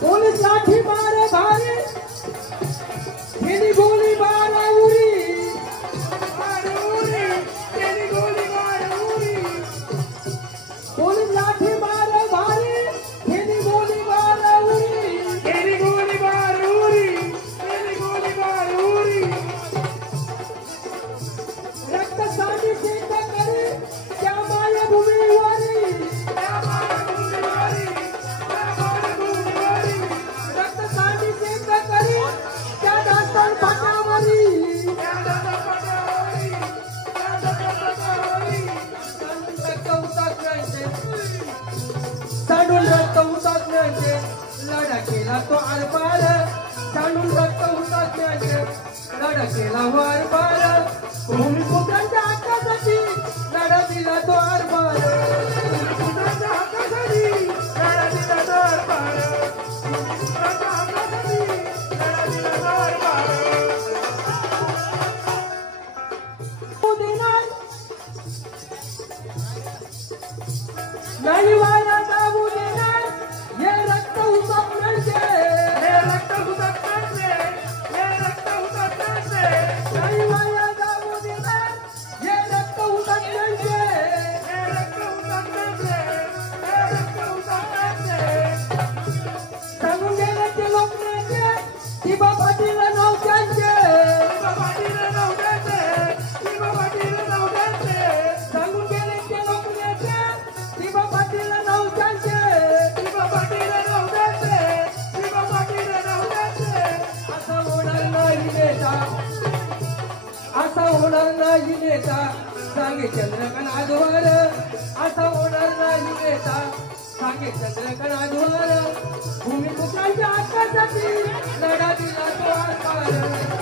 police लाठी मारे भारी तेरी गोली मार उरी तेरी गोली मार उरी पोलीस लाठी मारे भारी तेरी गोली मार उरी तेरी गोली मार उरी तेरी गोली मार उरी रक्त सानी सिंह करे क्या माया भूमिवारी क्या माया भूमिवारी सांडून रक्त हुतात्म्यांचे लढा केला तो आरपार सांडून रक्त हुतात्म्यांचे लढा केला वारपार भूमिपुत्रांच्या हक्कासाठी लढा दिला तो आरपार भूमिपुत्रांच्या हक्कासाठी लढा दिला तो आरपार भूमिपुत्रांच्या हक्कासाठी लढा दिला तो आरपार नाही वाया जाऊ देणार हे रक्त हुतात्म्यांचे हे रक्त हुतात्म्यांचे हे रक्त हुतात्म्यांचे नाही वाया जाऊ देणार हे रक्त हुतात्म्यांचे हे रक्त हुतात्म्यांचे हे रक्त हुतात्म्यांचे सांगून गेले ते लोकनेते दिबा पाटील नवत्यांचे दिबा पाटील नवत्यांचे दिबा पाटील नवत्यांचे सांगून गेले ते लोकनेते दिबा पाटील नवत्यांचे दिबा पाटील नवत्यांचे दिबा पाटील नवत्यांचे असं होणार नाही नेता असा होणार नाही नेता सांगे चंद्रकांत आजवर असा होणार नाही नेता सांगे चंद्रकांत आजवर भूमिपुत्रांच्या हक्कासाठी लढा दिला तो आरपार